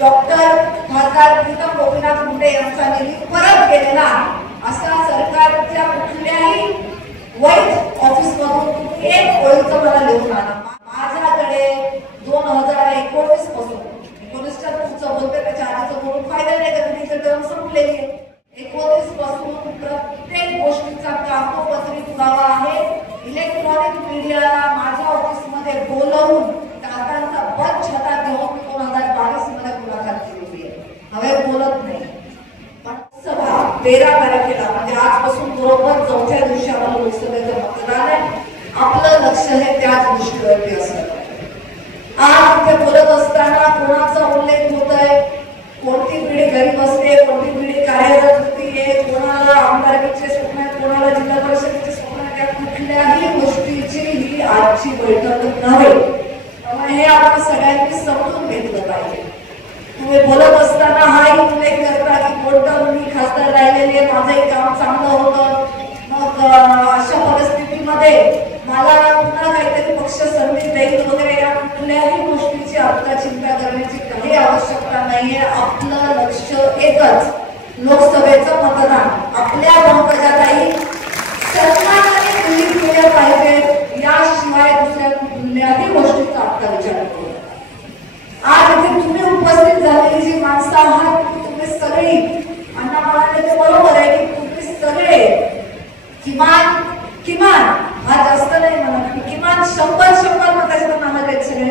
Doctor खासदार प्रीतम गोपीनाथ मुंडे यांचा निधी परत गेलेला असा सरकारच्या कुठल्याही वैध ऑफिस मधून एक ओळीचं मला लिहून आलं. माझ्याकडे 2019 पासून 19च्या पुढचं बोलते त्याच्या आधीचं बोलून फायदा नाही, कारण तिचं टर्म संपलेली आहे. 19 पासून प्रत्येक गोष्टीचा कागदोपत्री पुरावा आहे. इलेक्ट्रॉनिक मीडियाला माझ्या ऑफिसमध्ये बोलवून कागदांचा बंच हातात घेऊन 2022 मध्ये मुलाखत केली आहे. हवे बोलत नाही. पण सभा 13 तारखेला म्हणजे आजपासून बरोबर 4थ्या दिवशी आम्हाला लोकसभेचं मतदान आहे. आपलं लक्ष हे त्याच गोष्टीवरती असतं. आज इथे बोलत असताना कोणाचा उल्लेख होतोय, कोणती पिढी घरी बसते, कोणती पिढी कार्यरत होतीये, कोणाला आमदारकीचे स्वप्न आहेत, कोणाला जिल्हा परिषदेचे स्वप्न आहेत, त्या कुठल्याही गोष्टीची ही आजची बैठक नव्हे. त्यामुळे हे आपण सगळ्यांनी समजून घेतलं पाहिजे. तुम्ही बोलत असताना हाही उल्लेख करता की कोणतं मी खासदार राहिलेली आहे, माझंही काम चांगलं होतं, मग अशा परिस्थितीमध्ये मला पुन्हा काहीतरी पक्ष संधी देईल वगैरे, या कुठल्याही गोष्टीची आता चिंता करण्याची काही आवश्यकता नाहीये. आपलं लक्ष एकच, लोकसभेचं मतदान. आपल्या पंकजाताई सन्मानाने दिल्लीत गेल्या पाहिजेत, याशिवाय दुसऱ्या कुठल्याही गोष्टीचा आता विचार करू. आज इथे तुम्ही उपस्थित झालेली जी माणसं आहात, तुम्ही सगळी, अण्णा म्हणाले ते बरोबर आहे की तुम्ही सगळे किमान हा जास्त नाही म्हणत, किमान 100 मताच्या नामात आहेत सगळे.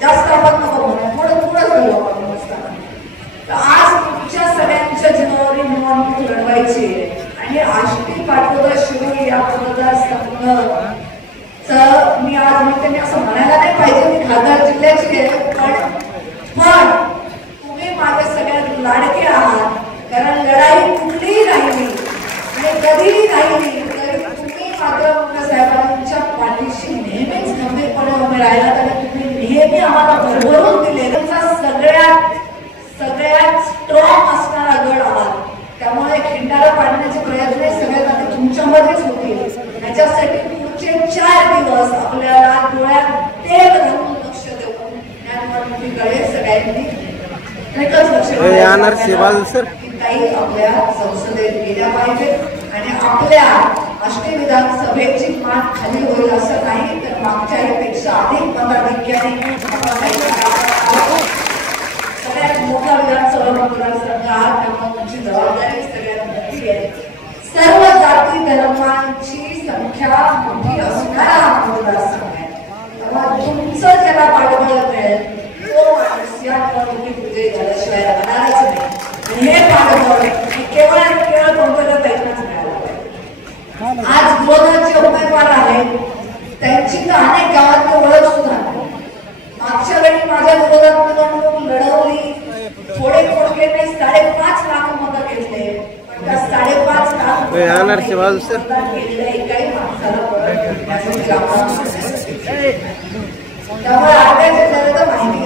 जास्त आपण नको म्हणूया, थोडंच बोलू आपण नसताना. तर आज तुमच्या सगळ्यांच्या जीवावरील निवडणूक लढवायची आहे आणि आष्टी पाटोदा शिरोली या मतदारसंघ मी आज म्हणते, मी असं म्हणायला नाही पाहिजे मी खासदार जिल्ह्याची आहे, पण तुम्ही माझे सगळ्यात लाडके आहात. कारण लढाई कुठलीही राहिली आणि कधीही राहिली तरी तुम्ही मात्र मुंडे साहेबांच्या पाठीशी नेहमीच खंबीरपणे उभे राहिलात आणि तुम्ही नेहमी आम्हाला भरभरून दिले. सगळ्यात स्ट्रॉंग असणारा गड आहात. त्यामुळे खिंडारा पाडण्याचे प्रयत्न सगळ्यात आधी तुमच्यामध्येच होतील. याच्यासाठी पुढचे 4 दिवस आपल्याला डोळ्यात तेल घालून लक्ष देऊन या निवडणुकीकडे सगळ्यांनी एकच लक्ष ताई आपल्या संसदेत गेल्या पाहिजेत आणि आपल्या आष्टी विधानसभेची मान खाली होईल असं नाही, तर मागच्यापेक्षा अधिक मताधिक्याने सगळ्यात मोठा विधानसभा मतदारसंघ हा, त्यामुळे तुमची जबाबदारी सगळ्यात मोठी आहे. सर्व जाती धर्मांची संख्या मोठी असणारा हा मतदारसंघ आहे. त्यामुळे तुमचं ज्याला पाठबळ मिळेल तो माणूस या निवडणुकीत विजयी झाल्याशिवाय राहणारच नाही. आणि हे पाठबळ केवळ आणि केवळ पंकजाताईंनाच मिळालं पाहिजे. आज विरोधाचे उमेदवार आहेत, त्यांची तर अनेक गावातली ओळख सुद्धा नाही. मागच्या वेळी माझ्या विरोधात निवडणूक लढवली, थोडे थोडके 5.5 लाख मतं घेतले, पण त्या 5.5 लाख एकाही माणसाला त्यामुळे आत्ताच्या जरा माहिती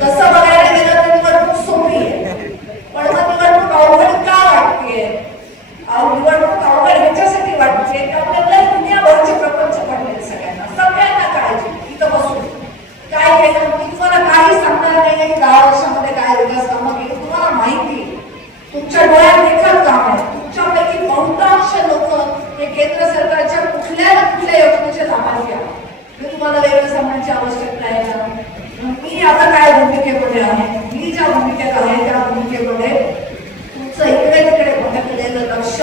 तसं बघायला गेलं तर निवडणूक सोपी आहे, पण मग निवडणूक अवघड का वाटते? निवडणूक अवघड ह्याच्यासाठी वाटते की आपल्याला दुनियाभरचे प्रपंच पडले. सगळ्यांना काळजी इथं बसून काय केलं मी तुम्हाला काही सांगणार नाही की 10 वर्षामध्ये काय विकास कामं केली. तुम्हाला माहिती, तुमच्या डोळ्यात एकच काम आहे. तुमच्यापैकी बहुतांश लोक हे केंद्र सरकारच्या कुठल्या ना कुठल्या योजनेचे लाभार्थी आहेत. मी तुम्हाला वेगळं सांगण्याची आवश्यकता आहे का? मी आता काय भूमिकेमध्ये आहे, मी ज्या भूमिकेत आहे त्या भूमिकेमध्ये तुमचं इकडे तिकडे भटकलेलं लक्ष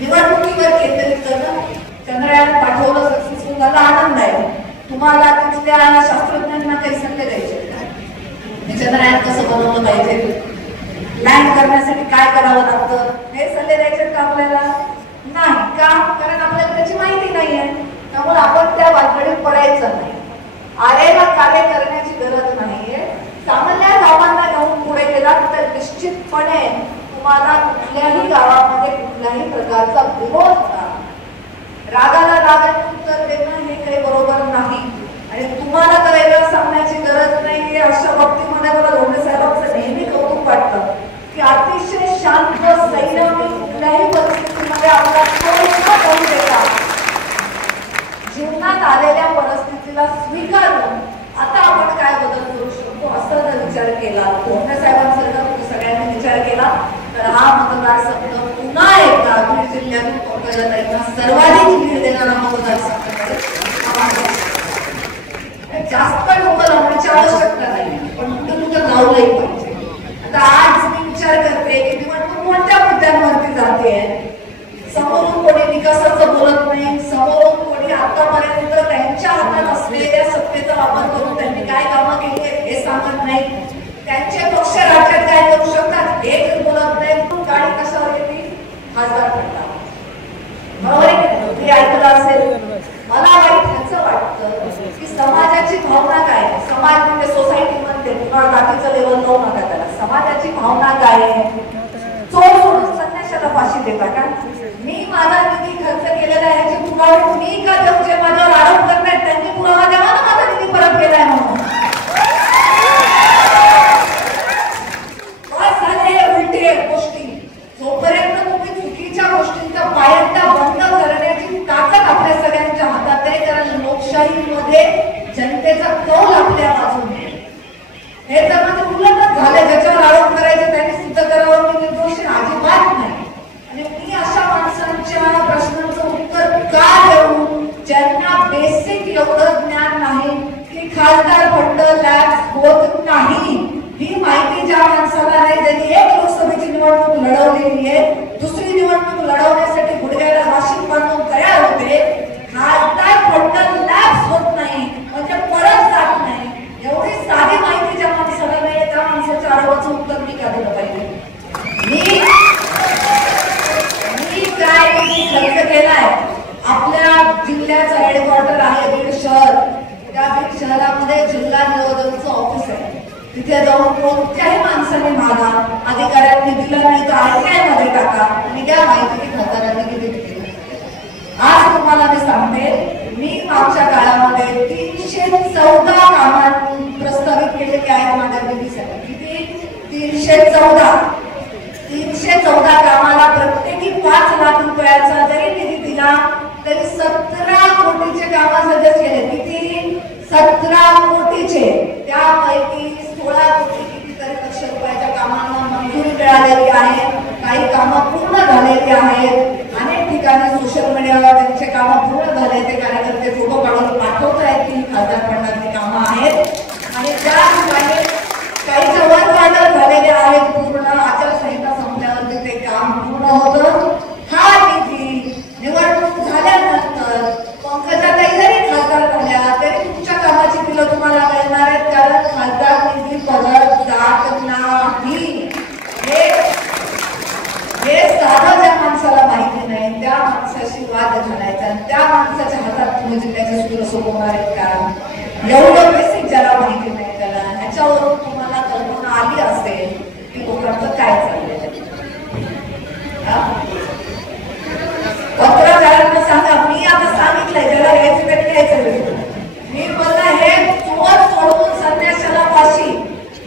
निवडणुकीवर केंद्रित करणं. चंद्रयान पाठवलं, सक्सेसफुल झाला, आनंद आहे. तुम्हाला तिथल्या शास्त्रज्ञांना काही सल्ले द्यायचे का? चंद्रयान कसं बनवलं पाहिजे, लँड करण्यासाठी काय करावं लागतं, हे सल्ले द्यायचे का आपल्याला? नाही का? कारण आपल्याला त्याची माहिती नाहीये. त्यामुळे आपण त्या वाटडीत पडायचं नाही. आरेला कार्य करण्याची गरज नाहीये. सामान्य गावांना घेऊन पुढे गेलात तर निश्चितपणे तुम्हाला कुठल्याही गावामध्ये कुठल्याही प्रकारचा विरोध होणार. रागाला रागाने उत्तर देणं हे काही बरोबर नाही आणि तुम्हाला तर वेगळं सांगण्याची गरज नाही. अशा बाबतीमध्ये मला धोंडे साहेबांचं नेहमी कौतुक वाटतं की अतिशय शांत संयमी कुठल्याही परिस्थितीमध्ये आपला कौतुक देतात. जीवनात आलेल्या परिस्थितीला स्वीकारून आता आपण हा मतदारसंघ पुन्हा एकदा बीड जिल्ह्यातून पंकजाताईंना सर्वाधिक लीड देणारा मतदारसंघ जास्त डोकं लावण्याची आवश्यकता नाही, पण कुठे कुठे लावलंही पाहिजे. आता आज मी विचार करते की निवडणूक कोणत्या मुद्द्यांवरती जाते. समोरून कोणी विकासाचं बोलत नाही, समोरून कोणी आतापर्यंत त्यांच्या हातात असलेल्या सत्तेचा वापर करून त्यांनी काय कामं केली हे सांगत नाही. त्यांचे पक्ष राज्यात काय करू शकतात हे बोलत नाही. गाडी कशावर येते? खासदार पडला, बरोबर आहे. तुम्ही ऐकलं असेल. मला वाईट ह्याचं वाटतं की समाजाची भावना काय, समाज म्हणजे सोसायटीमध्ये किंवा जातीचं लेवल जाऊ नका त्याला. समाजाची भावना काय आहे? चोर सोडून संन्याशाला फाशी देता का? मी माझा निधी खर्च केलेला आहे याची पुरावा मी का देऊ? जे माझ्यावर आरोप करतायत त्यांनी पुरावा द्यावा ना माझा निधी परत केलाय म्हणून. काय झाले उलटे गोष्टी? जोपर्यंत तुम्ही चुकीच्या गोष्टींचा पायंडा बंद करण्याची ताकद आपल्या सगळ्यांच्या हातात आहे, कारण लोकशाहीमध्ये जनतेचा कौल आपल्या बाजूने. हे तर म्हणजे उलटच झाले. ज्याच्यावर आरोप करायचे त्यांनी सिद्ध करावं मी निर्दोष अजिबात नाही. आणि मी अशा माणसांच्या प्रश्नांचं उत्तर का देऊ ज्यांना बेसिक एवढं ज्ञान नाही की खासदार फंड लॅब होत नाही. ही माहिती ज्या माणसाला नाही, ज्यांनी एक लोकसभेची निवडणूक लढवलेली आहे, दुसरी निवडणूक लढवण्यासाठी गुडघ्याला वाशीत बांधून तयार होते. खासदार फंड लॅब होत नाही म्हणजे परत जात नाही, एवढी साधी माहिती ज्या माणसाला नाही त्या माणसाच्या आरोपाचं उत्तर मी का दिलं पाहिजे? मी काय खर्च केलाय? आपल्या जिल्ह्याचं हेडक्वार्टर आहे बीड शहर. त्या बीड शहरामध्ये जिल्हा नियोजनचं ऑफिस आहे. तिथे जाऊन कोणत्याही माणसाने मागा, अधिकाऱ्यांनी दिलं नाही तर RTI मध्ये टाका आणि घ्या माहिती की खासदारांनी किती दिली. आज तुम्हाला मी सांगते, मी मागच्या काळामध्ये 314 कामांनी प्रस्तावित केलेली आहेत माझ्या निधीसाठी. किती? 314 कामाला प्रत्येकी 5 लाख रुपयाचा जरी निधी दिला तरी 17 कोटीचे काम सदस्य केले. किती? 17 कोटीचे. त्यापैकी 16 कोटी कितीतरी लक्ष रुपयाच्या कामांना मंजुरी मिळालेली आहे. काही कामं पूर्ण झालेली आहेत. अनेक ठिकाणी सोशल मीडियावर त्यांचे कामं पूर्ण झाले, ते कार्यकर्ते फोटो काढून पाठवत आहेत की खासदार फंडाची कामं आहेत. आणि त्या ठिकाणी काहीचे वर्क ऑर्डर झालेले आहेत पूर्ण. आचारसंहिता संपल्यावरती ते काम पूर्ण होतं. हा निधी निवडणूक झाल्यानंतर पंकजाताई जरी खासदार झाल्या तरी तुमच्या कामाची बिलं तुम्हाला मिळणार आहेत, कारण खासदार निधी परत जात नाही. हे साधं ज्या माणसाला माहिती नाही त्या माणसाशी वाद घालायचा, त्या माणसाच्या हातात तुम्ही जिल्ह्याचे सूत्र सोपवणार आहेत का? एवढं बेसिक ज्याला माहिती नाही त्याला ह्याच्यावरून तुम्हाला कल्पना आली असेल की लोकांचं काय चाललंय. पत्रकारांना सांगा, मी आता सांगितलंय ज्याला यायचं तरी घ्यायचं. मी बोलला हे चोर सोडून संन्याशाला फाशी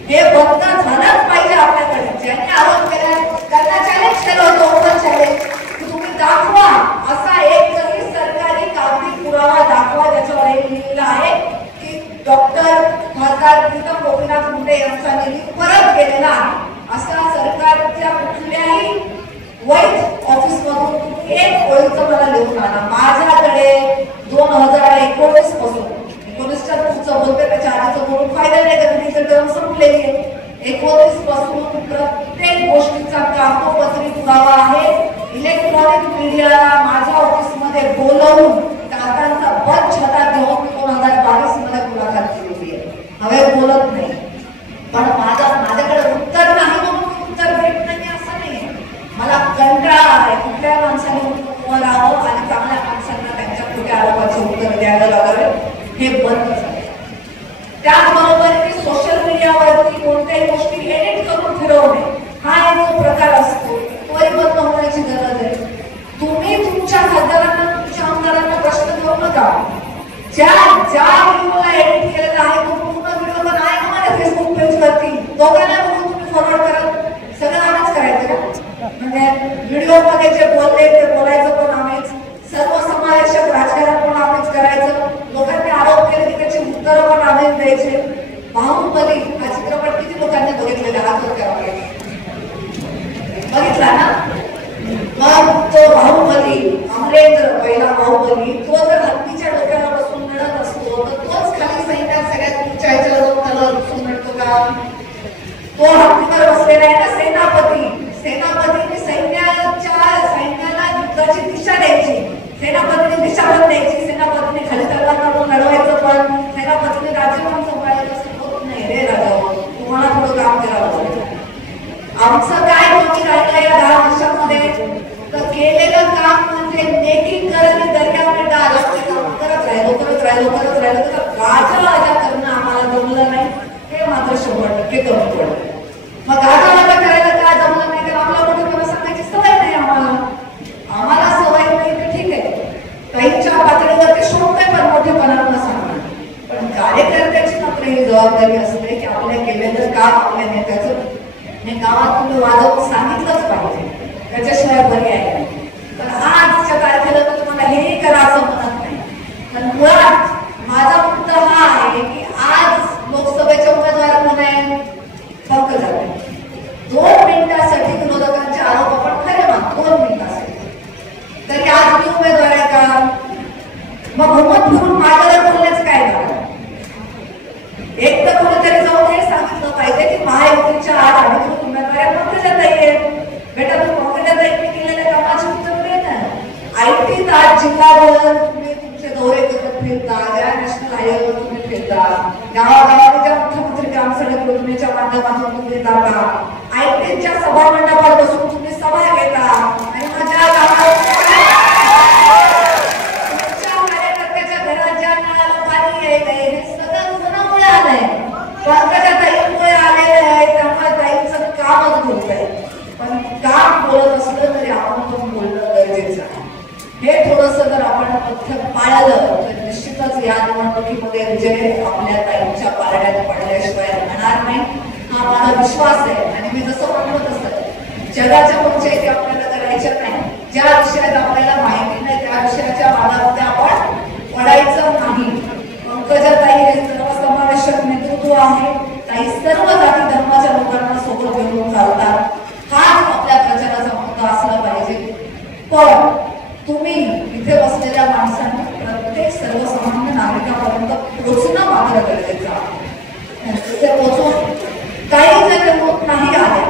हे बंद झालंच पाहिजे. आपल्याकडे ज्यांनी आरोप केला त्यांना चॅलेंज केलं होतं, ओपन चॅलेंज, की तुम्ही दाखवा असा एकही सरकारी कागदी पुरावा दाखवा ज्याच्यावर हे लिहिलेलं आहे की डॉक्टर खासदार प्रीतम गोपीनाथ मुंडे यांचा निधी परत गेलेला आहे. असा सरकारच्या कुठल्याही वैध ऑफिस मधून एक ओळीचं मला लिहून आणा. माझ्याकडे 2019 पासून 19च्या पुढचं बोलते, त्याच्या आधीचं बोलून फायदा नाही, कारण तिचं टर्म संपलेली आहे. 19 पासून प्रत्येक गोष्टीचा कागदोपत्री पुरावा आहे. इलेक्ट्रॉनिक मीडियाला माझ्या ऑफिसमध्ये बोलवून कागदांचा बंच हातात घेऊन 2022 मध्ये मुलाखत केली आहे. हवे बोलत नाही, पण माझ्याकडे उत्तर नाही म्हणून उत्तर देत नाही असं नाही. मला कंटाळा आहे कुठल्या माणसाने उभं राहावं आणि चांगल्या माणसांना त्यांच्या खोट्या आरोपाचे उत्तर द्यायला लागावे हे बंद झाले. त्याचबरोबर मी सोशल मीडियावरती कोणत्याही गोष्टी एडिट करून फिरवणे हा एक जो प्रकार असतो तोही बंद होण्याची गरज आहे. तुम्ही तुमच्या खासदारांना तुमच्या आमदारांना प्रश्न देऊ नका. ज्या व्हिडिओला एडिट केलेला आहे तो पूर्ण व्हिडिओ पण आहे ना माझ्या फेसबुक पेज वरती, दोघांना बघून तुम्ही फॉरवर्ड करा. सगळं आम्हीच करायचं का? म्हणजे व्हिडिओ मध्ये जे बोलले ते बोलायचं पण आम्हीच, सर्वसमावेशक राजकारण पण आम्हीच करायचं, लोकांनी आरोप केले की त्याची उत्तरं पण आम्हीच द्यायचे. बाहुबली हा चित्रपट किती लोकांनी बघितलेला? हात वर करा. बघितला आमचं काय कमी राहिलं या 10 वर्षांमध्ये तर केलेलं काम म्हणजे नेकी करणे दर्याने डाल करत राहिलो तर गाजा करणं आम्हाला जमलं नाही हे मात्र 100% कमी पडलं. मग गाजा करायला काय जमलं नाही तर आपला मोठेपणा सांगायची सवय नाही आम्हाला सवय नाही तर ठीक आहे काहींच्या पातळीवर ते शोधते पण मोठेपणाला सांगणार पण कार्यकर्त्याची मात्र ही जबाबदारी असते की आपल्या केलेलं काम आपल्या नेत्याचं गावात तुम्ही वाजवून सांगितलंच पाहिजे त्याच्याशिवाय पर्याय नाही. पण आजच्या तारखेला तर तुम्हाला हेही करा असं म्हणत नाही. पण मुळात माझा मुद्दा हा आहे की आज लोकसभेच्या उमेदवार कोण आहे पंकज जाधव. 2 मिनिटासाठी विरोधकांचे आरोप आपण खरे मानतो 2 मिनिटासाठी तरी आज मी उमेदवार आहे का मग घुमत फिरून मागायला बोलण्याचं काय कारण. एक तर कोणीतरी जाऊन हे सांगितलं पाहिजे की महायुतीच्या आड अधिकृत उमेदवार पंकजाताई आहेत. बेटा तू पंकजाताईंनी केलेल्या कामाची उत्तर दे ना. आयटीत आज जिल्हाभर तुम्ही तुमचे दौरे करत फिरता ज्या नॅशनल हायवेवर तुम्ही फिरता गावागावाच्या मुख्यमंत्री ग्राम सडक योजनेच्या माध्यमातून तुम्ही जाता आयटीच्या सभा मंडपात बसून तुम्ही सभा घेता आणि माझ्या गावात कार्यकर्त्याच्या घरात ज्या नळाला पाणी यायलंय हे सगळं कोणामुळे आलंय पंकजाताईंमुळे आलेलं आहे. त्यामुळे ताईंचं कामच बोलतंय पण काम बोलत असलं तरी आपण पण बोलणं गरजेचं आहे. हे थोडंसं जर आपण पथ्य पाळलं तर निश्चितच या निवडणुकीमध्ये विजय आपल्या ताईंच्या पारड्यात पडल्याशिवाय राहणार नाही हा माझा विश्वास आहे. आणि मी जसं म्हणलं तसं जगाच्या पंचायती आपल्याला करायच्या नाही. ज्या विषयात आपल्याला माहिती नाही त्या विषयाच्या वादामध्ये आपण पडायचं नाही. पंकजाताई हे सर्वसमावेशक नेतृत्व आहे. ताई सर्व जाती धर्माच्या लोकांना सोबत घेऊन चालतात. हाच आपल्या प्रचाराचा मुद्दा असला पाहिजे. पण तुम्ही इथे बसलेल्या माणसांनी प्रत्येक सर्वसामान्य नागरिकांपर्यंत पोहोचणं मात्र गरजेचं आहे. तिथे पोहोचून काही जर होत नाही आल्या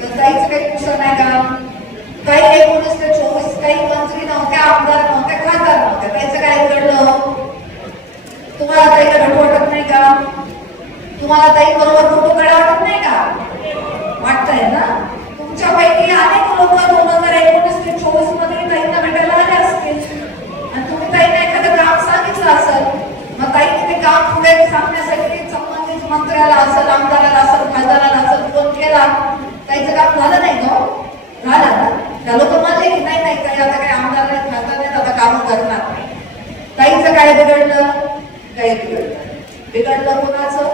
तर ताईचं काही नुकसान आहे का. काही 19 ते 24 काही मंत्री नव्हत्या आमदार नव्हत्या खासदार नव्हत्या त्याचं काय बिघडलं. तुम्हाला ताईला भेट वाटत नाही का. तुम्हाला ताई बरोबर फोटो काढा वाटत नाही का वाटतंय ना. तुमच्यापैकी अनेक लोक 2019 ते 24 मध्ये ताईंना भेटायला आले असतील आणि तुम्ही ताईंना एखादं काम सांगितलं असेल मग ताईने ते काम पुढे सांगण्यासाठी संबंधित मंत्र्याला असेल आमदाराला असेल खासदाराला असेल फोन केला ताईचं काम झालं नाही का झालं ना. त्या लोक म्हणले की नाही ताई आता काही आमदार नाही खासदार नाही आता काम करणार नाही. ताईचं काय बिघडलं काही बिघडलं कोणाचं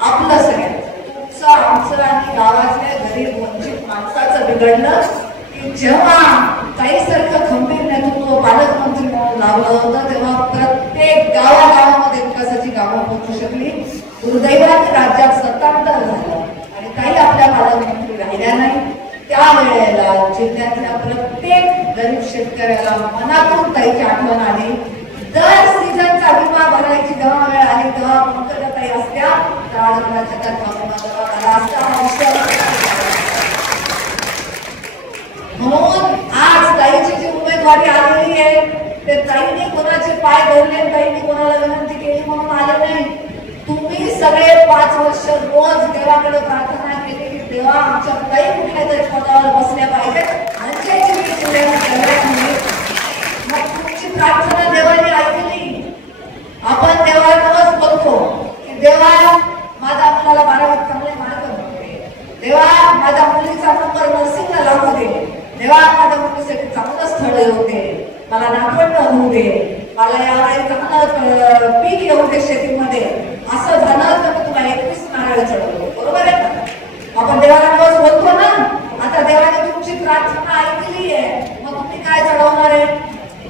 आपलं सगळ्यांचं तुमचं आमचं आणि गावातल्या गरीब वंचित माणसाचं बिघडलं की जेव्हा ताईसारखं खंबीर नेतृत्व पालकमंत्री म्हणून लावलं होतं तेव्हा प्रत्येक गावागावामध्ये विकासाची कामं पोहोचू शकली. दुर्दैवाने राज्यात सत्तांतर झालं आणि काही आपल्या पालकमंत्री राहिल्या नाही. त्यावेळेला जिल्ह्यातल्या प्रत्येक गरीब शेतकऱ्याला मनातून ताईची आठवण आली. दर सीझनचा विमा भरायची जेव्हा वेळ आली तेव्हा पंकजाताई असत्या तर आज मला जगात आला असता. म्हणून आज ताईची जी उमेदवारी आलेली आहे ते ताईने कोणाचे पाय धरले ताईने कोणाला विनंती केली म्हणून आले नाही. तुम्ही सगळे 5 वर्ष रोज देवाकडे प्रार्थना केली की देवा आमच्या ताई कुठल्या तरी पदावर बसल्या पाहिजेत मग तुमची प्रार्थना देवाने ऐकली. आपण देवाला रोज बोलतो की देवा माझ्या मुलाला 12वीत चांगले मार्क मिळू दे. देवा माझ्या मुलीचा नंबर नर्सिंगला लागू दे. देवा माझ्या मुलीसाठी चांगलं स्थळ येऊ दे. मला नातवंड होऊ दे. मला यावेळी चांगलं पीक येऊ दे शेतीमध्ये. असं झालं तर तुला 21 नारळ चढवतो. बरोबर आहे ना. आपण देवाला रोज बोलतो ना. आता देवाने तुमची प्रार्थना ऐकली आहे मग तुम्ही काय चढवणार आहे.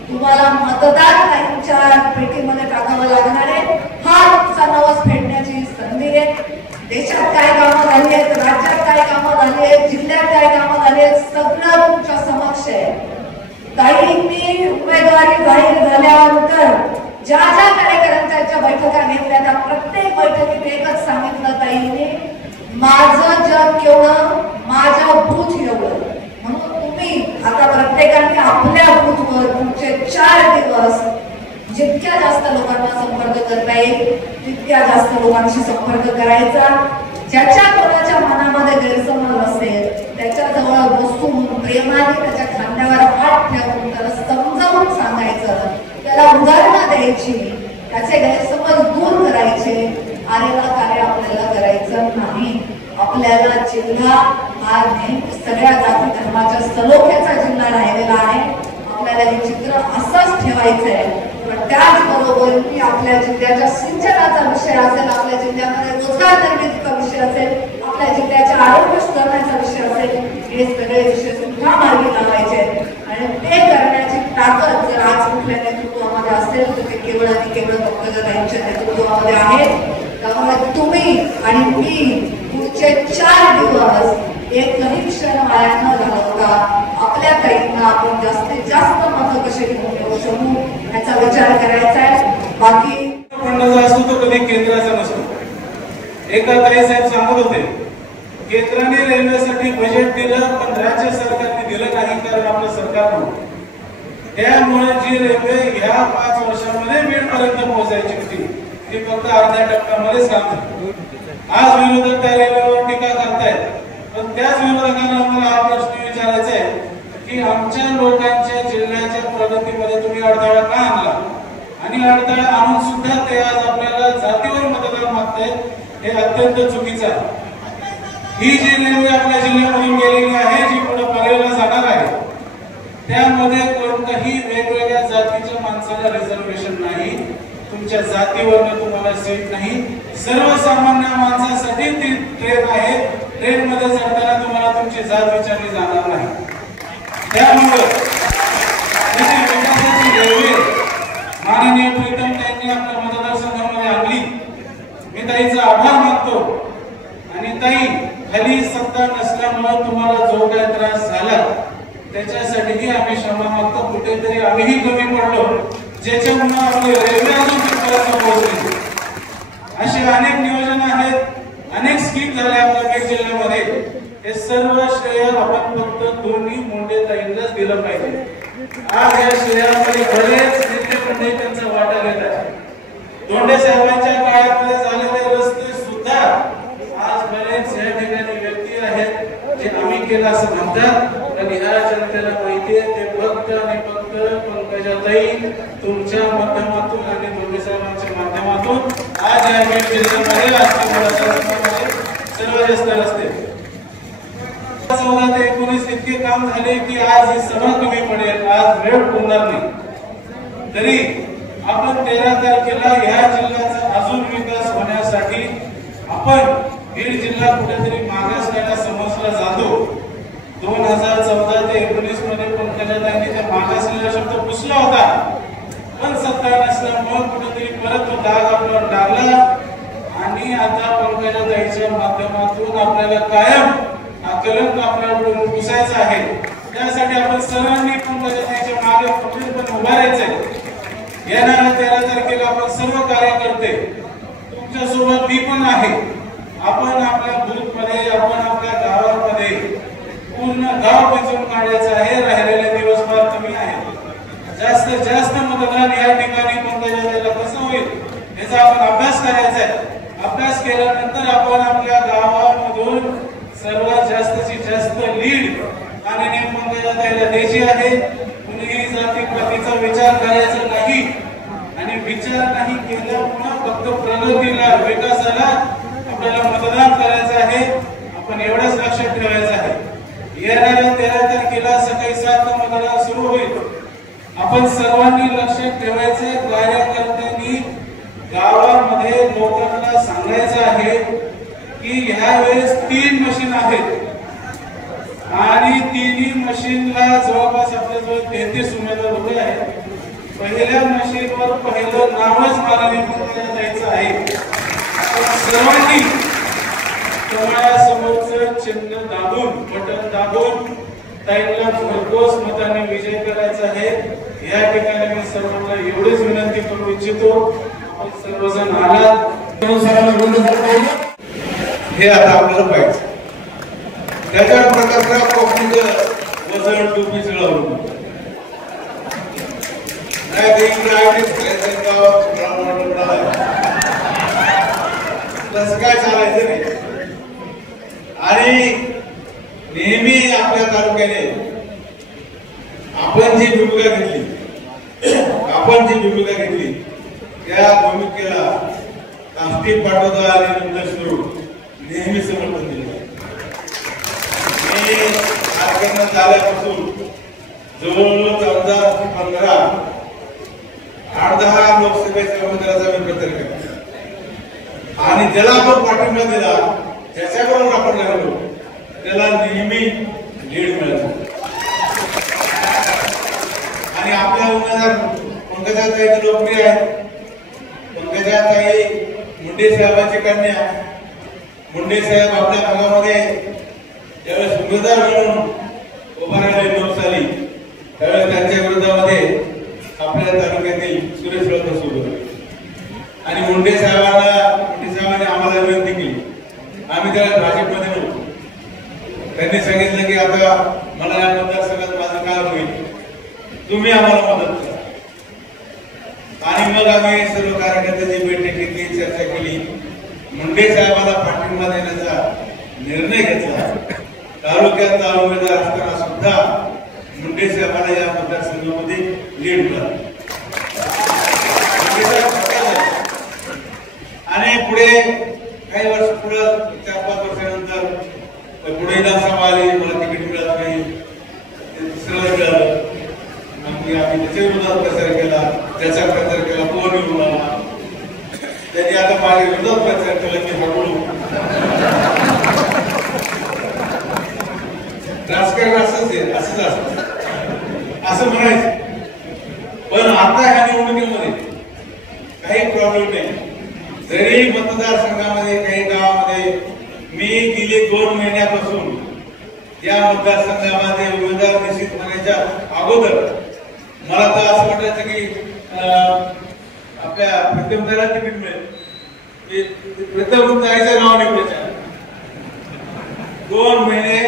तुम्हाला मतदार ताईंच्या पेटीमध्ये टाकावं लागणार आहे. हा तुमचा नवस फेडण्याची संधी आहे. देशात काय कामं झाली आहेत राज्यात काय कामं झाली आहेत जिल्ह्यात काय कामं झाली आहेत सगळं तुमच्या समक्ष आहे. ताईंनी उमेदवारी जाहीर झाल्यानंतर ज्या ज्या कार्यकर्त्यांच्या बैठका घेतल्या त्या प्रत्येक बैठकीत एकच सांगितलं ताईंनी माझं जग केवढं माझं बूथ एवढं. म्हणून तुम्ही आता प्रत्येकाने आपल्या बूथवर तुमचे 4 दिवस जितक्या जास्त लोकांना संपर्क करता येईल तितक्या जास्त लोकांशी संपर्क करायचा. ज्याच्या कोणाच्या मनामध्ये गैरसमज असेल जवळ बसून प्रेमाने त्याच्या खांद्यावर हात ठेवून त्याला समजावून सांगायचं, त्याला उदाहरणं द्यायची, त्याचे गैरसमज दूर करायचे. आरेला कार्य आपल्याला करायचं नाही. आपल्याला जिल्हा हा नेहमी सगळ्या जाती धर्माच्या सलोख्याचा जिल्हा राहिलेला आहे. आपल्याला हे चित्र असंच ठेवायचं आहे. पण त्याचबरोबर की आपल्या जिल्ह्याच्या सिंचनाचा विषय असेल, आपल्या जिल्ह्यामध्ये रोजगार निर्मितीचा विषय असेल, आपल्या जिल्ह्याच्या आरोग्य सुधारण्याचा विषय असेल, हे सगळे विषय सुद्धा मार्गी लावायचे आणि ते करण्याची ताकद जर आज कुठल्या नेतृत्वामध्ये असेल तर ते केवळ आणि केवळ पंकजाताईंच्या नेतृत्वामध्ये आहे. त्यामुळे तुम्ही आणि मी पुढचे 4 दिवस एकही क्षण वाया न घालवता आपल्या ताईंना आपण जास्तीत जास्त मतं कशी घेऊन येऊ शकू याचा विचार करायचा आहे. बाकी फंडाचा असतो तो कधी केंद्राचा नसतो. एका ताई साहेब सांगत होते, केंद्राने रेल्वेसाठी बजेट दिलं पण राज्य सरकारने दिलं नाही, कारण आपलं सरकार नव्हतं. त्यामुळे जी रेल्वे ह्या 5 वर्षांमध्ये बीडपर्यंत पोहोचायची होती ती फक्त अर्ध्या टप्प्यामध्येच काम झालं. आज विरोधक त्या रेल्वेवर टीका करतायत, पण त्याच विरोधकांना मला हा प्रश्न विचारायचा आहे की आमच्या लोकांच्या जिल्ह्याच्या प्रगतीमध्ये तुम्ही अडथळा का आणला, आणि अडथळा आणून सुद्धा ते आज आपल्याला जातीवर मतदान मागतायत, हे अत्यंत चुकीचं आहे. ही जी रेल्वे आपल्या जिल्ह्यामधून गेलेली आहे, जी पुढे पनवेलला जाणार आहे, त्यामध्ये कोणत्याही वेगवेगळ्या जातीच्या माणसाला रिझर्वेशन नाही, तुमच्या जातीवरनं तुम्हाला सीट नाही. सर्वसामान्य माणसासाठी ती ट्रेन आहे. ट्रेन मध्ये चढताना तुम्हाला तुमची जात विचारली जाणार नाही. त्यामुळे विकासाची रेल्वे माननीय प्रीतम ताईंनी आपल्या मतदारसंघामध्ये आणली. मी ताईचा आभार मानतो. आणि ताई, खाली सत्ता नसल्यामुळे तुम्हाला जो काही त्रास झाला त्याच्यासाठीही आम्ही क्षमा मागतो. कुठेतरी आम्हीही कमी पडलो, ज्याच्यामुळे आपली रेल्वे अजून तिथपर्यंत पोहोचली. अशी अनेक नियोजन आहेत, अनेक स्कीम झाल्या आपल्या बीड जिल्ह्यामध्ये. हे सर्व श्रेय आपण फक्त दोन्ही मुंडे ताईंनाच दिलं पाहिजे. आज या श्रेयामध्ये बरेच नेते मंडळी त्यांचा वाटा घेत आहेत. धोंडे साहेबांच्या काळामध्ये झालेले रस्ते सुद्धा आज बरेच या ठिकाणी व्यक्ती आहेत जे आम्ही केलं असं म्हणतात, पण ह्या जनतेला माहिती आहे ते फक्त आणि फक्त पंकजाताई तुमच्या माध्यमातून आणि धोंडे साहेबांच्या माध्यमातून आज या बीड जिल्ह्यामध्ये सर्व जास्त रस्ते 14 ते 19 इतके काम झाले की आज ही सभा कमी पडेल, आज वेळ पुरणार नाही. तरी आपण 13 तारखेला या जिल्ह्याचा अजून विकास होण्यासाठी आपण बीड जिल्हा कुठेतरी मागासलेला समजला जातो. 2014 ते 19 मध्ये पंकजाताईंनी त्या मागासलेला शब्द पुसला होता, पण सत्ता नसल्यामुळे कुठेतरी परत तो डाग आपल्यावर लागला. आणि आता पंकजाताईच्या माध्यमातून आपल्याला कायम हा कलंक आपल्याकडून पुसायचा आहे. त्यासाठी आपण सर्वांनी पंकजाताईच्या मागे पण उभा राहायचंय. येणाऱ्या 13 तारखेला आपण सर्व कार्यकर्ते तुमच्या सोबत मी पण आहे. आपण आपल्या बूथ मध्ये, आपण आपल्या गावामध्ये पूर्ण गाव पिंजून काढायचं आहे. राहिलेले दिवस फार कमी आहेत. जास्तीत जास्त मतदान या ठिकाणी पंकजाताईला कसं होईल याचा आपण अभ्यास करायचा आहे. अभ्यास केल्यानंतर आपण आपल्या गावामधून सर्वात जास्तीत जास्त लीड माननीय पंकजाताईला द्यायची आहे. कुणीही जातीपातीचा विचार करायचा नाही, आणि विचार नाही केल्यामुळे फक्त प्रगतीला, विकासाला आपल्याला मतदान करायचं आहे. आपण एवढंच लक्षात ठेवायचं आहे. येणाऱ्या 13 तारखेला सकाळी 7 ला मतदान सुरू होईल. आपण सर्वांनी लक्षात ठेवायचे, कार्यकर्त्यांनी गावामध्ये लोकांना सांगायचं आहे की ह्या वेळेस 3 मशीन आहेत आणि तिन्ही मशीनला जवळपास आपल्याजवळ 33 उमेदवार उभे आहेत. पहिल्या मशीनवर पहिलं नावच माननीय पंकजाताईंचं आहे. सर्वांनी समोरचं चिन्ह दाबून, बटन दाबून ताईंना भरघोस मताने विजय करायचा आहे. या ठिकाणी मी सर्वांना एवढीच विनंती करू इच्छितो, आपण सर्वजण आलात हे आता आपल्याला पाहिजे. त्याच्या प्रकारच्या कोकणीचं वजन टोपी चढवलं तसं काय चालायचं नाही. आणि नेहमी आपल्या तालुक्याने आपण जी भूमिका घेतली त्या भूमिकेला काष्टी पाठवता आणि नंतर सुरू नेहमी समर्थन दिलं. मी राजकारणात आल्यापासून जवळजवळ 14 ते 8-10 लोकसभेच्या उमेदवाराचा मी प्रचार केला आणि ज्याला आपण पाठिंबा दिला ज्याच्याबरोबर आपण लढलो त्याला नेहमी लीड मिळालं. आणि आपल्या उमेदवार पंकजाताई लोकप्रिय आहेत. पंकजाताई मुंडे साहेबांची कन्या. मुंडे साहेब आपल्या भागामध्ये ज्यावेळेस उमेदवार म्हणून उभा राहिले 9 साली त्यावेळेस त्यांच्या विरोधामध्ये आपल्या तालुक्यातील सुरेश रथ सुरू आणि मुंडे साहेबांनी आम्हाला विनंती केली. आम्ही त्याला भाजपमध्ये नव्हतो. त्यांनी सांगितलं की आता मला या मतदारसंघात माझं काय होईल तुम्ही आम्हाला मदत करा. आणि मग आम्ही सर्व कार्यकर्त्यांची बैठक घेतली चर्चा केली. मुंडे साहेबांना पाठिंबा देण्याचा निर्णय घेतला. तालुक्यातला उमेदवार असताना सुद्धा मुंडे साहेबांना या मतदारसंघामध्ये लीड मिळालं. आणि पुढे काही वर्ष पुढे 4-5 वर्षानंतर पुढे विधानसभा आली. मला तिकीट मिळालं नाही. दुसऱ्याला मिळालं. आम्ही त्याच्या विरोधात प्रचार केला. त्याचा प्रचार केला. तो निवडून आला. त्यांनी आता माझ्या विरोधात प्रचार केला की हळूहळू राजकारण असंच असं म्हणायचं. पण आता ह्या निवडणुकीमध्ये काही प्रॉब्लेम नाही. जरी मतदारसंघामध्ये काही गावामध्ये मी गेली 2 महिन्यापासून या मतदारसंघामध्ये उमेदवार निश्चित होण्याच्या अगोदर मला तर असं वाटायचं की आपल्या प्रीतमताईला तिकीट मिळेल. प्रीतमताईचं नाव निघायचं 2 महिने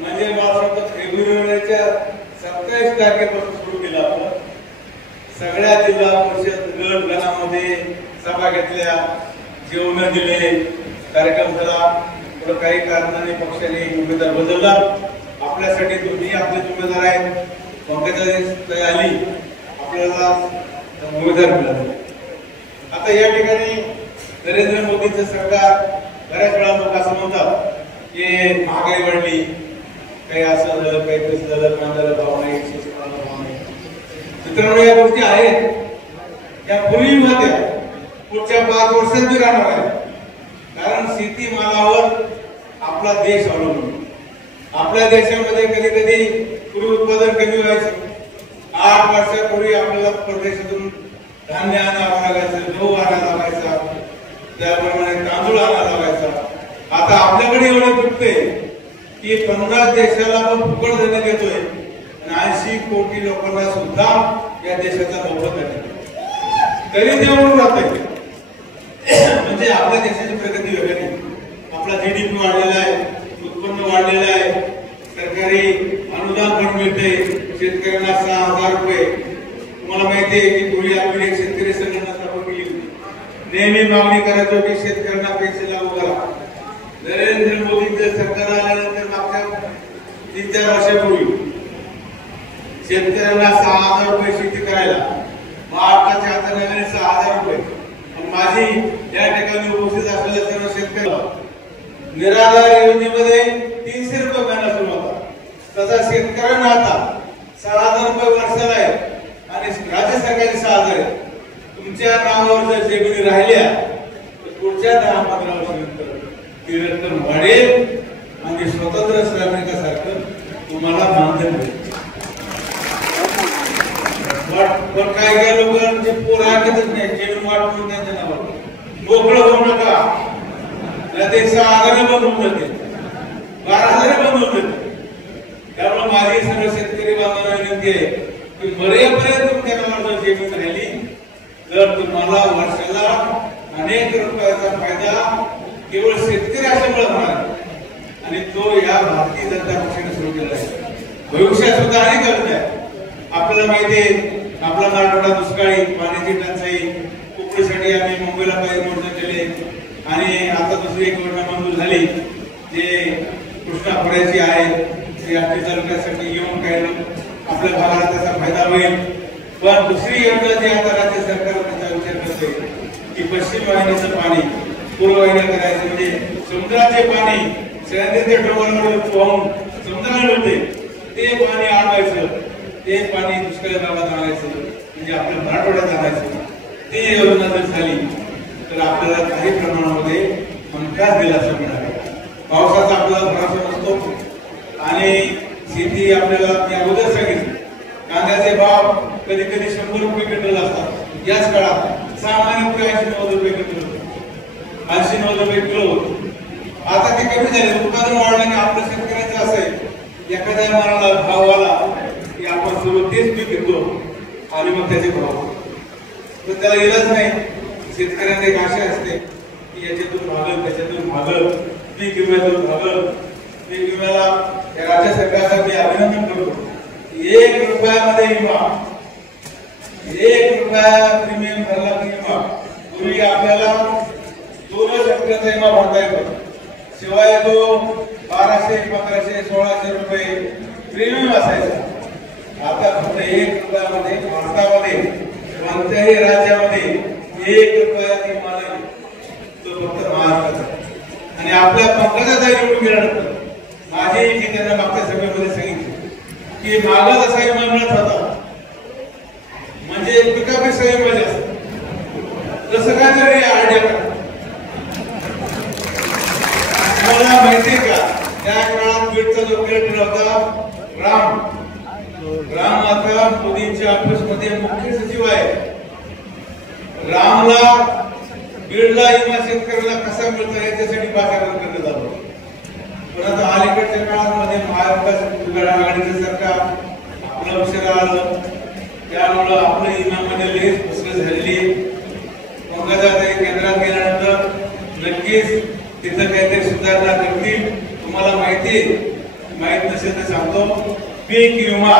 म्हणजे मला वाटतं फेब्रुवारीच्या 27 तारखेपासून सुरू केलं. आपण सगळ्या जिल्हा परिषद गट गणामध्ये सभा घेतल्या. जेवण दिले. कार्यक्रम झाला. पुढे काही कारणाने पक्षाने उमेदवार बदलला. आपल्यासाठी तुम्ही आपले उमेदवार आहेत. पंकजाताई आली आपल्याला उमेदवार मिळाले. आता या ठिकाणी नरेंद्र मोदींचं सरकार बऱ्याच वेळा लोक असं म्हणतात की महागाई वाढली काही असं झालं काही तसं झालं कांद्याला भाव नाही भाव नाही. मित्रांनो या गोष्टी आहेत. या पूर्वी होत्या. पुढच्या 5 वर्षात बी राहणार आहे. कारण शेतीमालावर आपला देश अवलंबून. आपल्या देशामध्ये कधी कधी पूर्वी उत्पादन कमी व्हायचं. 8 वर्षापूर्वी आपल्याला परदेशातून धान्य आणावं लागायचं. गहू आणायला लागायचा. त्याप्रमाणे तांदूळ आणायला लागायचा. आता आपल्याकडे एवढे पिकते की 15 देशाला आपण फुकट धान्य देतोय. 80 कोटी लोकांना सुद्धा या देशाचा मोफत आहे. तरी देऊन राहतोय. म्हणजे आपल्या देशाची प्रगती वगैरे आपला GDP वाढलेला आहे. उत्पन्न वाढलेलं आहे. सरकारी अनुदान पण मिळते. शेतकऱ्यांना 6,000 रुपये. तुम्हाला माहिती आहे की पूर्वी आपली एक शेतकरी संघटना स्थापन केली होती. नेहमी मागणी करायचो की शेतकऱ्यांना पैसे लागू करा. नरेंद्र मोदींचं सरकार आल्यानंतर मागच्या 3-4 वर्षापूर्वी शेतकऱ्यांना 6,000 रुपये शेती करायला. महाराष्ट्राच्या आता नव्याने 6,000 रुपये. माझी या ठिकाणी उपस्थित असलेल्या सर्व शेतकऱ्यांना निराधार योजनेमध्ये 300 रुपये महिना सुरू होता. तसा शेतकऱ्यांना आता 6,000 रुपये वर्षाला आहे आणि राज्य सरकारने 6,000 आहे. तुमच्या नावावर जर जमिनी राहिल्या तर पुढच्या 10-15 वर्षानंतर ती रक्कम वाढेल आणि स्वतंत्र श्रमिकासारखं तुम्हाला मानधन मिळेल. पण काय लोकांचे पोर ऐकतच नाही. जमीन वाटून त्यांच्या नावावर मोकळं होऊ नका. ते 6,000 बंद होऊन जाते. 12,000 बंद होऊन जाते. त्यामुळे माझी सर्व शेतकरी बांधवांना विनंती आहे की मरेपर्यंत तुमच्या नावावर जर जमीन राहिली तर तुम्हाला वर्षाला अनेक रुपयाचा फायदा केवळ शेतकरी असल्यामुळे होणार. आणि तो या भारतीय जनता पक्षाने सुरू केला आहे. भविष्यात सुद्धा अनेक गरज आहे. आपल्याला माहिती आहे आपला मराठवाडा दुष्काळी. पाण्याची टंचाई. कुकडीसाठी आम्ही मुंबईला काही योजना केली आणि आता दुसरी एक योजना मंजूर झाली जे कृष्णा खोऱ्याची आहे ती आपल्या तालुक्यासाठी येऊन काही आपल्या भागाला त्याचा फायदा होईल. पण दुसरी योजना जी आता राज्य सरकार त्याचा विचार करते की पश्चिम वाहिनीचं पाणी पूर्व वाहिनी करायचं, म्हणजे समुद्राचे पाणी सह्याद्रीच्या डोंगरावर वाहून समुद्राला मिळते ते पाणी आणवायचं, ते पाणी दुष्काळी भागात आणायचं, म्हणजे आपल्या मराठवाड्यात आणायचं. ती योजना जर झाली तर आपल्याला काही प्रमाणामध्ये हमखास दिलासा मिळाला. पावसाचा आपल्याला भरोसा नसतो आणि शेती आपल्याला मी अगोदर सांगितलं कांद्याचे भाव कधी कधी 100 रुपये क्विंटल असतात. याच काळात सामान्य 80-90 रुपये क्विंटल, 80-90 रुपये किलो. आता ते कमी झाले, उत्पादन वाढल्याने आपल्या शेतकऱ्याचं असं आहे एखाद्या मालाला भाव आला की आपण सर्व तेच पीक घेतो आणि मग त्याचे भाव, तर त्याला इलाज नाही. शेतकऱ्यांना एक आशा असते की याच्यातून भागल त्याच्यातून भागल, पीक विम्यातून भागल. पीक विम्याला राज्य सरकारचं मी अभिनंदन करतो. 1 रुपयामध्ये विमा, 1 रुपया प्रीमियम भरला की विमा. पूर्वी आपल्याला 2 टक्क्याचा विमा भरता येतो, शिवाय तो 1200, 1500, 1600 रुपये प्रीमियम असायचा. आता फक्त 1 रुपयामध्ये भारतामध्ये कोणत्याही राज्यामध्ये 1 रुपया विमा नाही, तो फक्त महाराष्ट्राचा. आणि आपल्या पंकजाताई निवडून गेल्यानंतर माझे मी त्यांना मागच्या सभेमध्ये सांगितले की मागं जसा विमा मिळत होता म्हणजे पिकापेक्षा विमा जास्त, तसं काय तरी आयडिया करा. मला माहिती का त्या काळात बीडचा जो कलेक्टर होता राम आता मोदींच्या ऑफिस मध्ये मुख्य सचिव आहे. रामला बीडला विमा शेतकऱ्याला कसा मिळतो याच्यासाठी पाचारण करण्यात आलं. पण आता अलीकडच्या काळामध्ये महाविकास आघाडीचं सरकार आपलं लक्षात आलं, त्यामुळं आपल्या विम्यामध्ये लेस फसगत झालेली. पंकजाताई केंद्रात गेल्यानंतर नक्कीच तिथं काहीतरी सुधारणा करतील. तुम्हाला माहित नसेल तर सांगतो, पीक विमा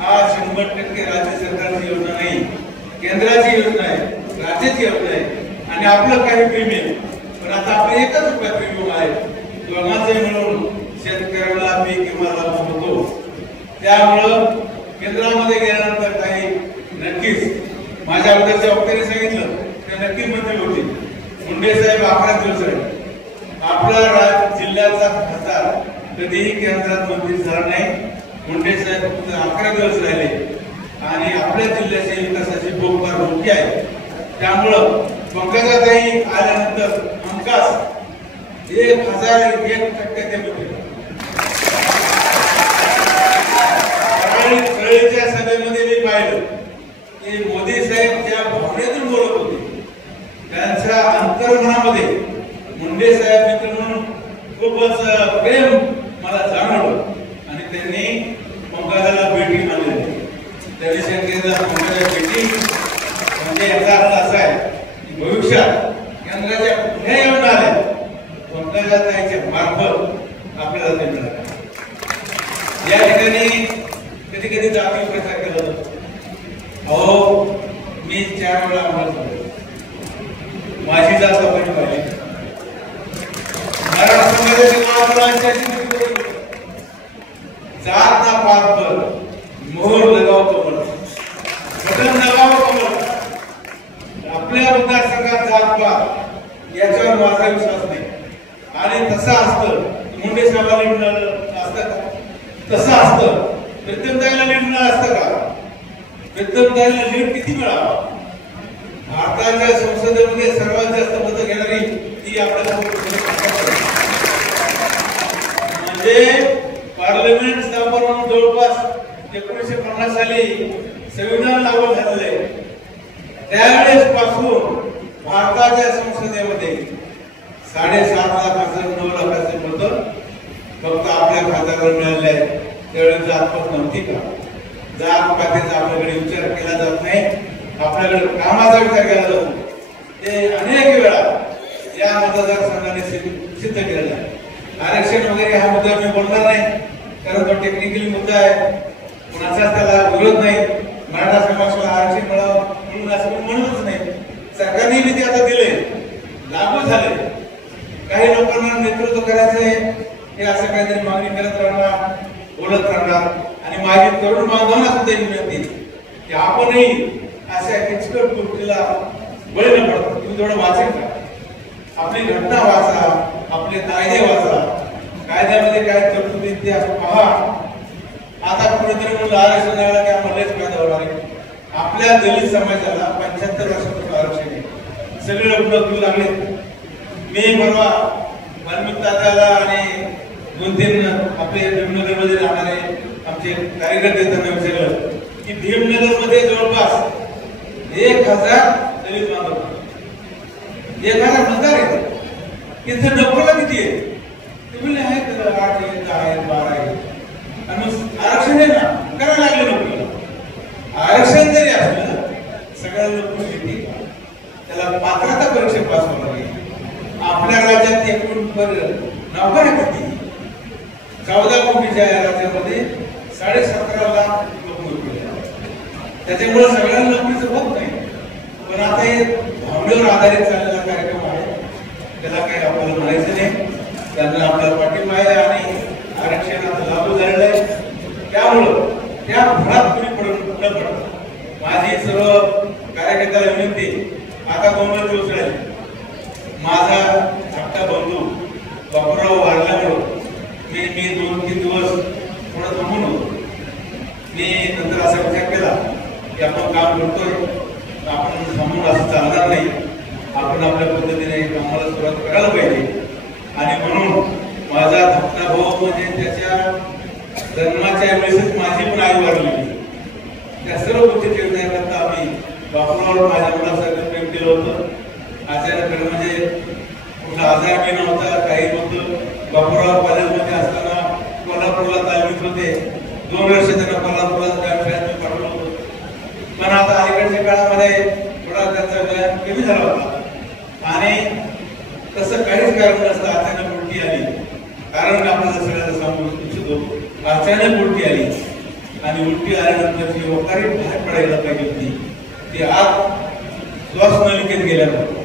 हा 100% राज्य सरकारची योजना नाही, केंद्राची योजना आहे, राज्याची योजना आहे. आणि आपलं काही प्रीमियम, पण आता आपलं 1 रुपया प्रीमियम आहे, दोघांचे मिळून शेतकऱ्याला पीक विमा लागू होतो. त्यामुळं केंद्रामध्ये गेल्यानंतर काही नक्कीच माझ्या अगोदरच्या वक्त्याने सांगितलं ते नक्की मंत्री होते मुंडे साहेब. 11 दिवस आहे आपला जिल्ह्याचा खासदार कधीही केंद्रात मंत्री झाला नाही. मुंडे साहेब फक्त 11 दिवस राहिले आणि आपल्या जिल्ह्याच्या विकासाची बोंबार मोठी आहे. त्यामुळं पंकजाताई आल्यानंतर हमखास 1001% ते मिळते. कळीच्या सभेमध्ये मी पाहिलं की मोदी साहेब ज्या भावनेतून बोलत होते त्यांच्या अंतर्मनामध्ये मुंडे साहेब मित्र म्हणून खूपच प्रेम मला जाणवलं. आणि त्यांनी पंकजाला भेटी मानली. त्या दिवशी पंकजा भेटी म्हणजे याचा अर्थ असा आहे की भविष्यात केंद्राच्या कुठल्या योजना आल्या पंकजाताईच्या मार्फत आपल्याला ते मिळालं. या ठिकाणी कधी कधी जातीय प्रचार केला जातो. अहो मी 4 वेळा आम्हाला झालो, माझी जात लोकांनी पाहिली. मराठा समाजाची जात ना पात पर मोहर लगाव कमल, बटन लगाव कमल. आपल्या मतदारसंघात जात पात याच्यावर माझा विश्वास नाही. आणि तसं असतं मुंडे साहेबांनी मिळालं असतं का? तसं असतं प्रीतमताईला लीड मिळालं असतं का? प्रीतमताईला लीड किती मिळावा? भारताच्या संसदेमध्ये सर्वात जास्त मतं घेणारी ती आपल्याला म्हणजे पार्लमेंट स्थापन होऊन जवळपास 1950 साली संविधान लागू झालेलं आहे. त्यावेळेस पासून भारताच्या संसदेमध्ये 7.5 लाखाचं 9 लाखाचं मतं फक्त आपल्या खात्यावर मिळाले आहे. त्यावेळेस जातपात नव्हती का? जात पातीचा आपल्याकडे विचार केला जात नाही, आपल्याकडे कामाचा विचार केला जातो. ते अनेक वेळा या मतदारसंघाने सिद्ध केलेला आहे. आरक्षण वगैरे हा मुद्दा मी बोलणार नाही, कारण तो टेक्निकली मुद्दा आहे. कुणाचाच त्याला विरोध नाही. मराठा समाजाला आरक्षण मिळावं म्हणून असं म्हणूनच नाही. सरकारने बी ते आता दिले, लागू झाले. काही लोकांना नेतृत्व करायचंय हे असं काहीतरी मागणी करत राहणार, बोलत राहणार. आणि माझी तरुण बांधवांना सुद्धा विनंती की आपणही अशा किचकट गोष्टीला बळी न पडता तुम्ही थोडं वाचेल का, आपली घटना वाचा, आपले कायदे वाचा, कायद्यामध्ये काय तरतुदी ते असं पहा. आता कुठेतरी म्हणून आरक्षण द्यायला काय मलाच फायदा होणार आहे. आपल्या दलित समाजाला 75 वर्षापूर्वी आरक्षण आहे, सगळे लोक नोकरी लागले. मी परवा वाल्मिक दादाला आणि 2-3 आपले भीमनगरमध्ये राहणारे आमचे कार्यकर्ते त्यांना विचारलं की भीमनगरमध्ये जवळपास 1000 दलित बांधव, 1000 मतदार आहेत. इथं डबलला किती आहे? तुम्ही आहेत 8 आहेत, 10 आहेत, 12 आहेत. आणि आरक्षण आहे ना, करायला लागले नोकरीला. आरक्षण जरी असलं सगळ्या लोक त्याला पात्रता परीक्षा पास व्हावं लागेल. आपल्या राज्यात एकूण नोकऱ्या किती? 14 कोटीच्या या राज्यामध्ये 17.5 लाख लोक नोकरी आहेत. त्याच्यामुळे सगळ्या नोकरीचं होत नाही. पण आता हे भावनेवर आधारित चाललेला कार्यक्रम आहे, त्याला काही आपल्याला म्हणायचं नाही. त्यांना आपल्याला पाठिंबा आहे आणि आरक्षण आता लागू झालेलं आहे. त्यामुळं त्या भरात कुणी पडून न पडता माझी सर्व कार्यकर्त्याला विनंती, आता 2 दिवस राहिले. माझा धाकटा बंधू बापूराव वारल्यामुळं मी 2-3 दिवस थोडं थांबून होतो. मी नंतर असा विचार केला की आपण काम करतोय, आपण थांबून असं चालणार नाही, आपण आपल्या पद्धतीने कामाला सुरुवात करायला पाहिजे. आणि म्हणून माझा धाकटा भाऊ म्हणजे त्याच्या जन्माच्या वेळेसच माझी पण आई वारलेली. त्या सर्व गोष्टी करता आम्ही बापूरावर माझ्या मुलासारखं प्रेम केलं होतं. अचानक म्हणजे कुठला आजार बी नव्हता, काही नव्हतं. बापूराव कॉलेजमध्ये असताना कोल्हापूरला तालमीत होते. 2 वर्ष त्यांना कोल्हापूरला शाळेत पाठवलं होतं. पण आता अलीकडच्या काळामध्ये थोडा त्यांचा व्यायाम कमी झाला होता आणि तसं काहीच कारण नसतं. अचानक उलटी आली, कारण आपल्याला सगळ्यांना सांगू इच्छितो. अचानक उलटी आली आणि उलटी आल्यानंतर जी वकारी बाहेर पडायला पाहिजे होती ती आत श्वास नलिकेत गेल्यावर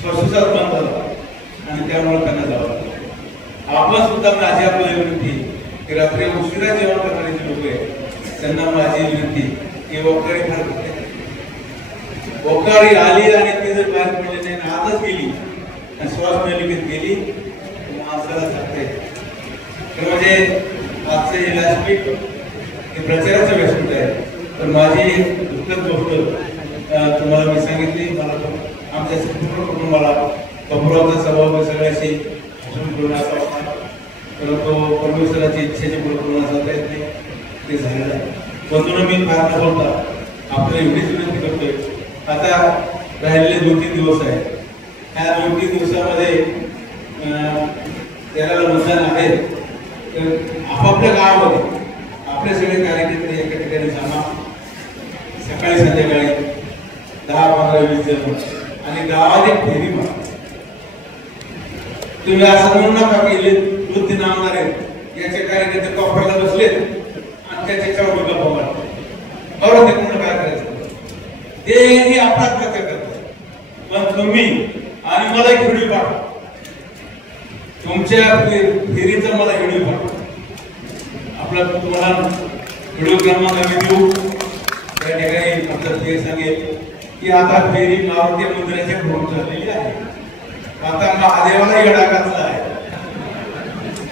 श्वासोच्छ्वास बंद झाला आणि त्यामुळे त्यांना जावं लागलं. आपण सुद्धा माझी आपल्याला विनंती की रात्री उशिरा जेवण करणारे जे लोक आहेत त्यांना माझी विनंती की वकारी फार वकारी आली आणि ती जर बाहेर पडली नाही, आतच गेली आणि श्वास नलिकेत गेली, माणसाला सांगते. म्हणजे आजचं हे व्यासपीठ हे प्रचाराचं व्यासपीठ आहे. तर माझी दुःखद गोष्ट तुम्हाला मी सांगितली. मला आमच्या संपूर्ण कुटुंबाला बापूरावचा स्वभाव सगळ्याशी पूर्ण असावा, परंतु परमेश्वराची इच्छेचे पूर्ण असा प्रयत्न ते झालेलं आहे. बंधून मी फार न बोलता आपल्याला एवढीच विनंती करतोय. आता राहिलेले 2-3 दिवस आहेत. ह्या 2-3 दिवसामध्ये त्याला मतदान आहे. तर आपापल्या गावामध्ये आपले सगळे कार्यकर्ते एका ठिकाणी जमा, सकाळी संध्याकाळी 10-15-20 जण आणि गावात एक फेरी मारा. तुम्ही असं म्हणू नका की वृत्ती नामदार आहेत याचे कार्यकर्ते कॉपरला बसलेत आणि त्याच्यावर गप्पा मारतात. बरोबर, ते पूर्ण काय करायचं तेही आपला प्रचार करतात. पण तुम्ही आणि मला एक व्हिडिओ पाठवा, तुमच्या फेरीचा मला व्हिडिओ पाठवा. आपला तुम्हाला व्हिडिओ क्रमांक मी देऊ. त्या ठिकाणी आपलं ते सांगेल की आता फेरी मारुती मंदिराच्या पुढून चाललेली आहे. आता महादेवाला येडा घातला आहे,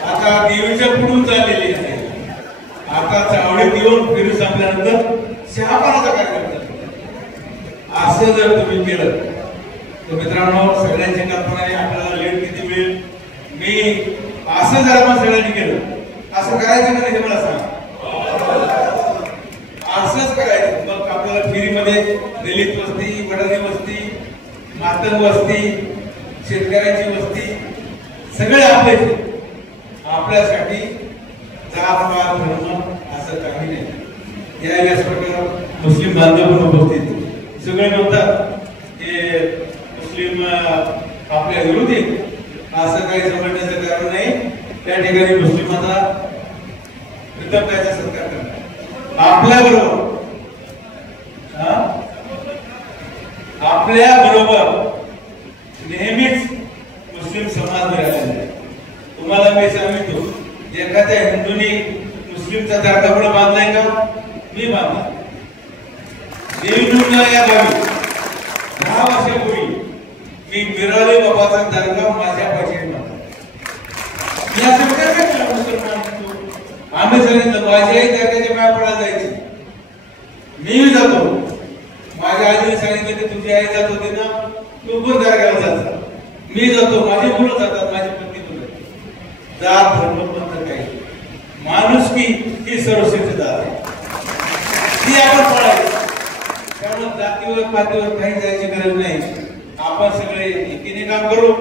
आता देवीच्या पुढून चाललेली आहे. आता चावडीत येऊन फेरी संपल्यानंतर शहापानाचा कार्यक्रम चालतो. असं जर तुम्ही केलं तर मित्रांनो सगळ्यांची कल्पना आहे आपल्याला लेट किती मिळेल. मी असं जर आपण सगळ्यांनी केलं, असं करायचं का नाही मला सांग. असंच करायचं. मग आपल्याला फेरीमध्ये दलित वस्ती, वडारी वस्ती, मातंग वस्ती, शेतकऱ्यांची वस्ती सगळे आपल्यासाठी जात पात धर्म असं काही नाही. या व्यासपीठावर मुस्लिम बांधव पण उपस्थित सगळे म्हणतात की मुस्लिम आपल्या विरोधी, असं काही समजण्याचं कारण नाही. त्या ठिकाणी मुस्लिमांना कृतज्ञतेचा सत्कार करतात आपल्या बरोबर. आपल्या बरोबर नेहमीच मुस्लिम समाज मिळालेला आहे. तुम्हाला मी सांगितलं एखाद्या हिंदूने मुस्लिमचा दर्गा पुढे बांधलाय का? मी बांधला. देवीनुरला या गावी 10 वर्षापूर्वी मी बिराली बाबाचा दर्गा माझ्या पैशाने बांधला. मी असं विचार काय केला मुसलमान आम्ही सांगितलं माझ्याही दर्ग्याच्या पाया पडायला जायची. मी जातो. माझ्या आईने सांगितलं की तुझी आई जात होती ना, तू पण दर्ग्याला जायचा. मी जातो. माझी मुलं जातात, माझी पत्नी मुलं. जात धर्म पंथ काही माणुसकी ही सर्वश्रेष्ठ दार आहे, ती आपण पाळायची. त्यामुळे जातीवर पातीवर काही जायची गरज नाही. आपण सगळे एकीने काम करू,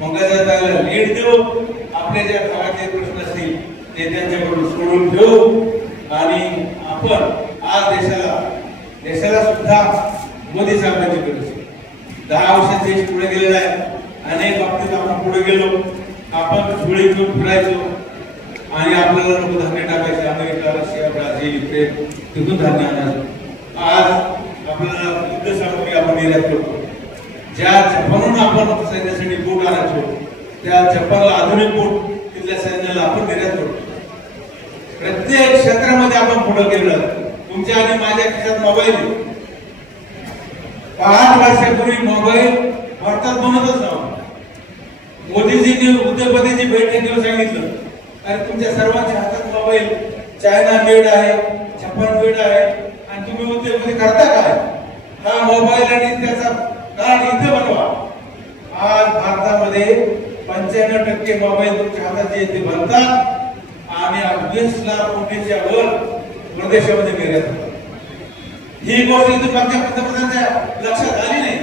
मंगळाचा लीड देऊ. आपले ज्या भागाचे प्रश्न असतील ते त्यांच्याकडून सोडून घेऊ आणि आपण आज देशाला सुद्धा मोदी साहेबांची गरज आहे. 10 वर्षात देश पुढे गेलेला आहे. अनेक बाबतीत आपण पुढे गेलो. आपण धुळे घेऊन फिरायचो आणि आपल्याला लोक धान्य टाकायचे. अमेरिका, रशिया, ब्राझील, युक्रेन तिथून धान्य आणायचं. आज आपल्याला युद्ध सामग्री आपण निर्यात करतो. ज्या जपानहून आपण सैन्यासाठी बोट आणायचो त्या जपानला आधुनिक बोट तिथल्या सैन्याला आपण निर्यात करतो. प्रत्येक क्षेत्रामध्ये आपण पुढे गेलं. तुमच्या आणि माझ्या खिशात मोबाईल 5 वर्षापूर्वी मोबाईल भारतात बनतच नव्हता. मोदीजींनी उद्योगपतीची भेट घेऊन सांगितलं अरे तुमच्या सर्वांच्या हातात मोबाईल चायना मेड आहे, जपान मेड आहे आणि तुम्ही उद्योगपती करता काय? हा मोबाईल आणि त्याचा कार्ड इथे बनवा. आज भारतामध्ये 95% मोबाईल तुमच्या हातात जे ते बनतात आणि 20 लाख कोटीच्या वर प्रदेशामध्ये निर्यात होतात. ही गोष्ट इथून मागच्या पंतप्रधानांच्या लक्षात आली नाही,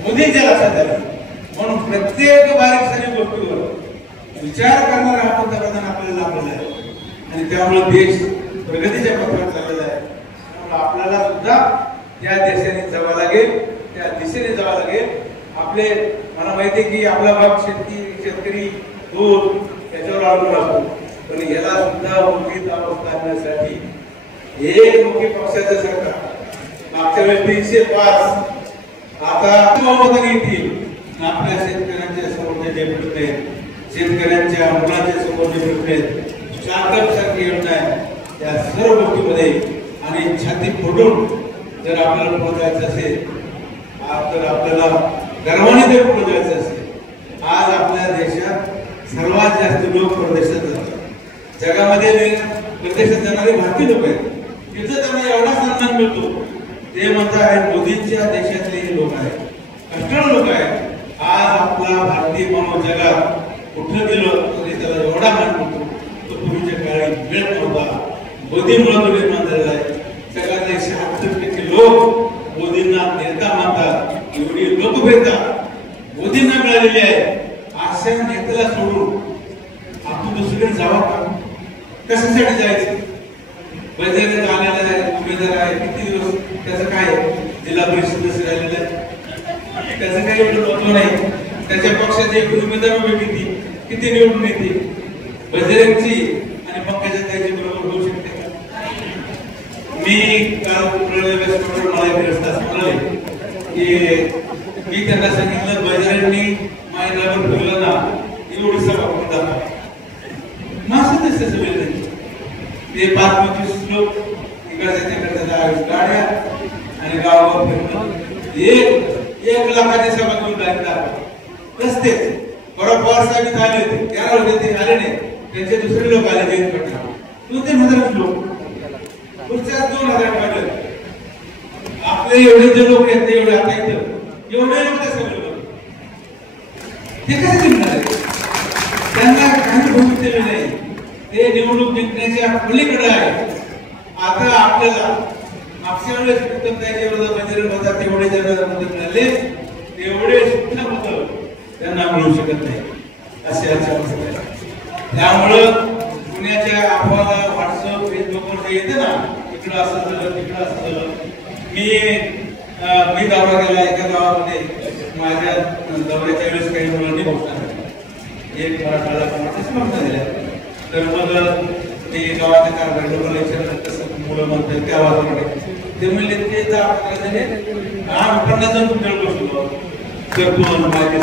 मोदींच्या लक्षात आली. म्हणून प्रत्येक बारीक सारीक गोष्टीवर विचार करणारा हा पंतप्रधान आपल्याला लाभलेला आहे आणि त्यामुळे देश प्रगतीच्या पथावर चाललेला आहे. त्यामुळे आपल्याला सुद्धा त्या देशाने जावं लागेल, त्या दिशेने जावं लागेल. आपले मला माहिती आहे की आपला भाग शेतकरी दूध याच्यावर अवलंबून असतो, पण याला सुद्धा उचित अवस्था आणण्यासाठी एक मुख्य पक्षाचं सरकार मागच्या वेळेस 305 आता बहुमताने येतील. आपल्या शेतकऱ्यांच्या समोर जे प्रश्न आहेत, शेतकऱ्यांच्या मुलांच्या समोर जे प्रश्न आहेत, स्टार्टअप सारखी योजना आहे, त्या सर्व गोष्टीमध्ये आणि छाती फोडून जर आपल्याला पुढे जायचं असेल, तर आपल्याला गर्वाने जर पुढे जायचं असेल, आज आपल्या देशात सर्वात जास्त लोक परदेशात जातात. जगामध्ये परदेशात जाणारे भारतीय लोक आहेत. तिथं त्यांना एवढा सन्मान मिळतो. ते म्हणतात मोदींच्या देशातले हे लोक आहेत, कष्टाळू लोक आहेत. आज आपला भारतीय माणूस जगात कुठं गेलो तरी त्याला एवढा मान मिळतो तो पूर्वीच्या काळी मिळत नव्हता. मोदींमुळे तो निर्माण झालेला आहे. जगातले 76% लोक मोदींना नेता मानतात. एवढी लोकप्रियता मोदींना मिळालेली आहे. अशा नेत्याला सोडून आपण दुसरीकडे जावं का? कशासाठी जायचं? बजेट आलेला आहे, उमेदवार आहे, किती दिवस त्याचं काय जिल्हा परिषद राहिलेलं आहे, त्याचं काही एवढं महत्व नाही. त्याच्या पक्षाचे उमेदवार उभे किती निवडून येते? बजरंगची आणि पंकजाताईची बरोबर होऊ शकते का? मी काल मला ग्रस्त म्हणाले की मी त्यांना सांगितलं बजरंगनी महिनाभर फिरलं ना एवढी सभा करून दाखवा. मासं दिसते सगळे ते 5-25 लोक इकडच्या तिकडच्या गाड्या आणि गावावर फिरणं. 1 लाखाची सभा करून दाखवा. रस्तेच बरोबर पवार साहेब आले होते, 11 होते, ते आले नाही. त्यांचे दुसरे लोक आले, जैन पटना 2-3 लोक, पुढच्या 2000 पाहिजे. आपले एवढे जे लोक आहेत ते एवढे आता इथं एवढे लोक सगळे लोक ते कसे जिंकणार? त्यांना काही भूमिका दिली नाही. ते निवडणूक जिंकण्याच्या पलीकडे आहे. आता आपल्याला मागच्या वेळेस त्याच्या विरोधात बजरंग होता तेवढे ज्यांना मदत मिळाले तेवढे सुद्धा मत त्यांना मिळू शकत नाही असे अवस्था आहे. त्यामुळं पुण्याच्या अफवाला व्हॉट्सअप फेसबुकवर जे येते ना, इकडं असं झालं तिकडं असं झालं. मी दौरा केला एका गावामध्ये. माझ्या दौऱ्याच्या वेळेस काही मुलांनी घोषणा केली, एक मराठाला समजता दिल्या. तर मग ते गावाच्या कारभार कसं मुलं म्हणतात त्या वाजवणे ते म्हणले ते जर आपल्याला 50 जण तुमच्याकडे बसलो तर तुम्हाला माहिती